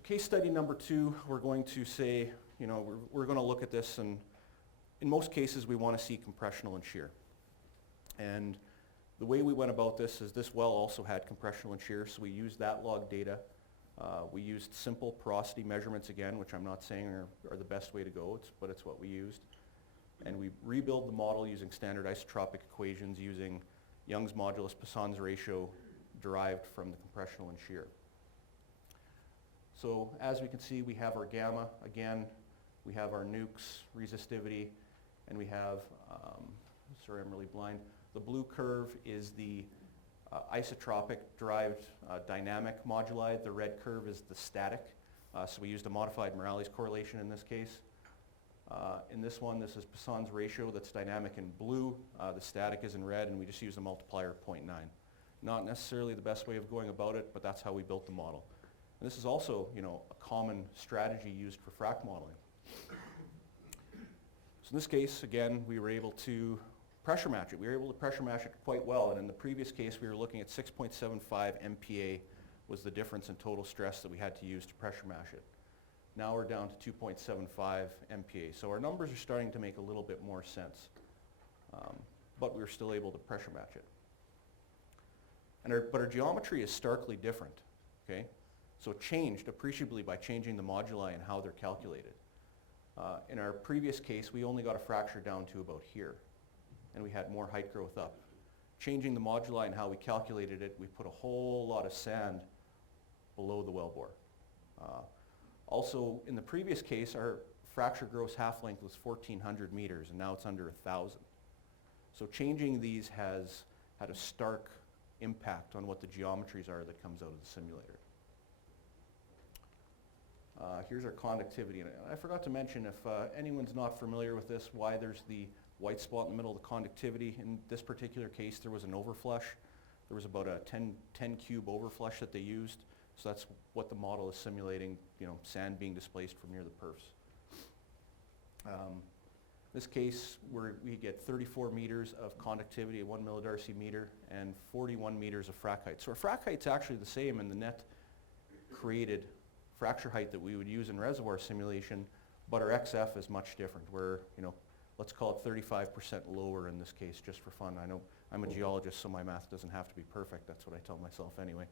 So case study number 2, we're going to say, we're going to look at this, and in most cases we want to see compressional and shear. And the way we went about this is this well also had compressional and shear, so we used that log data. We used simple porosity measurements again, which I'm not saying are the best way to go, but it's what we used. And we rebuild the model using standard isotropic equations using Young's modulus, Poisson's ratio derived from the compressional and shear. So as we can see, we have our gamma again, we have our nukes, resistivity, and we have, sorry I'm really blind, the blue curve is the isotropic derived dynamic moduli. The red curve is the static. So we used a modified Morales correlation in this case. In this one, this is Poisson's ratio that's dynamic in blue. The static is in red, and we just used a multiplier of 0.9. Not necessarily the best way of going about it, but that's how we built the model. And this is also, a common strategy used for frac modeling. So in this case, again, we were able to pressure match it. We were able to pressure match it quite well, and in the previous case we were looking at 6.75 MPa was the difference in total stress that we had to use to pressure match it. Now we're down to 2.75 MPa, so our numbers are starting to make a little bit more sense, but we were still able to pressure match it. But our geometry is starkly different, okay? So it changed appreciably by changing the moduli and how they're calculated. In our previous case, we only got a fracture down to about here, and we had more height growth up. Changing the moduli and how we calculated it, we put a whole lot of sand below the wellbore. Also, in the previous case, our fracture gross half length was 1,400 meters, and now it's under 1,000. So changing these has had a stark impact on what the geometries are that comes out of the simulator. Here's our conductivity. And I forgot to mention, if anyone's not familiar with this, why there's the white spot in the middle of the conductivity. In this particular case, there was an overflush. There was about a 10 cube overflush that they used. So that's what the model is simulating, sand being displaced from near the perfs. This case, we get 34 meters of conductivity at 1 millidarcy meter and 41 meters of frac height. So our frac height's actually the same in the net created fracture height that we would use in reservoir simulation, but our XF is much different. We're, let's call it 35% lower in this case, just for fun. I know I'm a geologist, so my math doesn't have to be perfect. That's what I tell myself anyway.